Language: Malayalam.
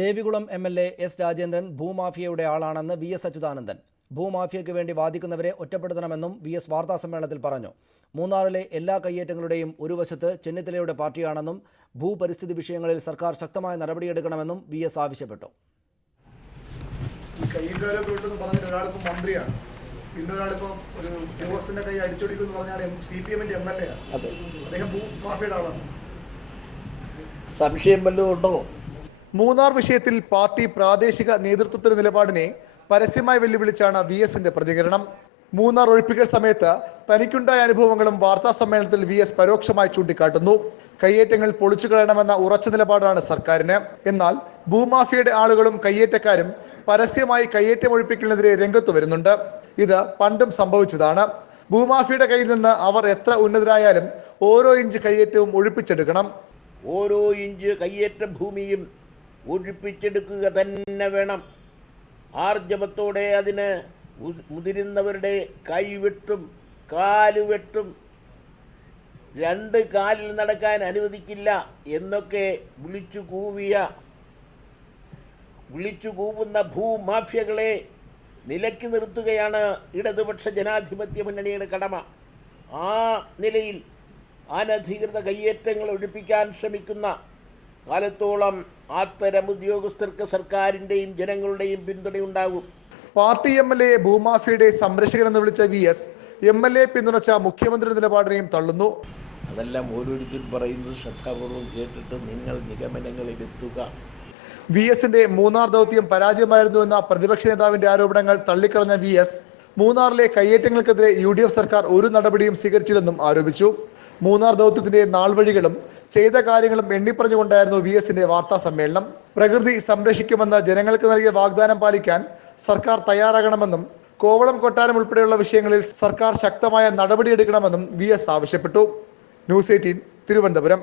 Devikulam M L A S Rajendran ഭൂമാഫിയയുടെ ആളാണെന്ന് വി എസ് അച്യുതാനന്ദൻ. ഭൂമാഫിയയ്ക്ക് വേണ്ടി വാദിക്കുന്നവരെ ഒറ്റപ്പെടുത്തണമെന്നും വി എസ് വാർത്താസമ്മേളനത്തിൽ പറഞ്ഞു. മൂന്നാറിലെ എല്ലാ കയ്യേറ്റങ്ങളുടെയും ഒരു വശത്ത് ചെന്നിത്തലയുടെ പാർട്ടിയാണെന്നും ഭൂപരിസ്ഥിതി വിഷയങ്ങളിൽ സർക്കാർ ശക്തമായ നടപടിയെടുക്കണമെന്നും വി എസ് ആവശ്യപ്പെട്ടു. ഒരാളിപ്പം മന്ത്രിയാണ്. പിന്നെ ഒരാളിപ്പം ഒരു ഡിവോഴ്സിന്റെ കൈ അടിച്ചൊടിക്കും എന്ന് പറഞ്ഞാൽ സി പി എമ്മിന്റെ എം എൽ എ ആണ്. അദ്ദേഹം ഭൂമാഫിയുടെ ആളാണ്. സംശയം വല്ലതും ഉണ്ടോ? മൂന്നാർ വിഷയത്തിൽ പാർട്ടി പ്രാദേശിക നേതൃത്വത്തിന്റെ നിലപാടിനെ പരസ്യമായി വെല്ലുവിളിച്ചാണ് വി എസിന്റെ പ്രതികരണം. മൂന്നാർ ഒഴിപ്പിക്കൽ സമയത്ത് തനിക്കുണ്ടായ അനുഭവങ്ങളും വാർത്താ സമ്മേളനത്തിൽ വി എസ് പരോക്ഷമായി ചൂണ്ടിക്കാട്ടുന്നു. കയ്യേറ്റങ്ങൾ പൊളിച്ചു കളയണമെന്ന ഉറച്ച നിലപാടാണ് സർക്കാരിന്. എന്നാൽ ഭൂമാഫിയയുടെ ആളുകളും കയ്യേറ്റക്കാരും പരസ്യമായി കയ്യേറ്റം ഒഴിപ്പിക്കലിനെതിരെ രംഗത്ത് വരുന്നുണ്ട്. ഇത് പണ്ടും സംഭവിച്ചതാണ്. ഭൂമാഫിയുടെ കയ്യിൽ നിന്ന് അവർ എത്ര ഉന്നതരായാലും ഓരോ ഇഞ്ച് കയ്യേറ്റവും ഒഴിപ്പിച്ചെടുക്കണം. ഓരോ ഇഞ്ച് കയ്യേറ്റ ഭൂമിയും ഒഴിപ്പിച്ചെടുക്കുക തന്നെ വേണം. ആർജവത്തോടെ അതിന് മുതിരുന്നവരുടെ കൈവെട്ടും കാലുവെട്ടും രണ്ട് കാലിൽ നടക്കാൻ അനുവദിക്കില്ല എന്നൊക്കെ വിളിച്ചു കൂവിയ വിളിച്ചു കൂവുന്ന ഭൂമാഫിയകളെ നിലയ്ക്ക് നിർത്തുകയാണ് ഇടതുപക്ഷ ജനാധിപത്യ മുന്നണിയുടെ കടമ. ആ നിലയിൽ അനധികൃത കയ്യേറ്റങ്ങൾ ഒഴിപ്പിക്കാൻ ശ്രമിക്കുന്ന കാലത്തോളം അത്തരം ഉദ്യോഗസ്ഥർക്ക് സർക്കാരിന്റെയും ജനങ്ങളുടെയും പിന്തുണയുണ്ടാകും പാർട്ടി എം എൽ എ ഭൂമാഫിയുടെ സംരക്ഷകൻ എന്ന് വിളിച്ച V S M L A പിന്തുണച്ച മുഖ്യമന്ത്രി നിലപാടിനെയും തള്ളുന്നു. അതെല്ലാം ഓരോരുത്തരും പറയുന്നത് ശ്രദ്ധാപൂർവം കേട്ടിട്ട് നിങ്ങൾ നിഗമനങ്ങളിലെത്തുക വി എസിന്റെ മൂന്നാർ ദൗത്യം പരാജയമായിരുന്നു എന്ന പ്രതിപക്ഷ നേതാവിന്റെ ആരോപണങ്ങൾ തള്ളിക്കളഞ്ഞ വി എസ് മൂന്നാറിലെ കയ്യേറ്റങ്ങൾക്കെതിരെ യു ഡി എഫ് സർക്കാർ ഒരു നടപടിയും സ്വീകരിച്ചില്ലെന്നും ആരോപിച്ചു. മൂന്നാർ ദൗത്യത്തിന്റെ നാൾവഴികളും ചെയ്ത കാര്യങ്ങളും എണ്ണിപ്പറഞ്ഞുകൊണ്ടായിരുന്നു വി എസിന്റെ വാർത്താ സമ്മേളനം. പ്രകൃതി സംരക്ഷിക്കുമെന്ന ജനങ്ങൾക്ക് നൽകിയ വാഗ്ദാനം പാലിക്കാൻ സർക്കാർ തയ്യാറാകണമെന്നും കോവളം കൊട്ടാരം ഉൾപ്പെടെയുള്ള വിഷയങ്ങളിൽ സർക്കാർ ശക്തമായ നടപടിയെടുക്കണമെന്നും വി എസ് ആവശ്യപ്പെട്ടു. News eighteen Thiruvananthapuram.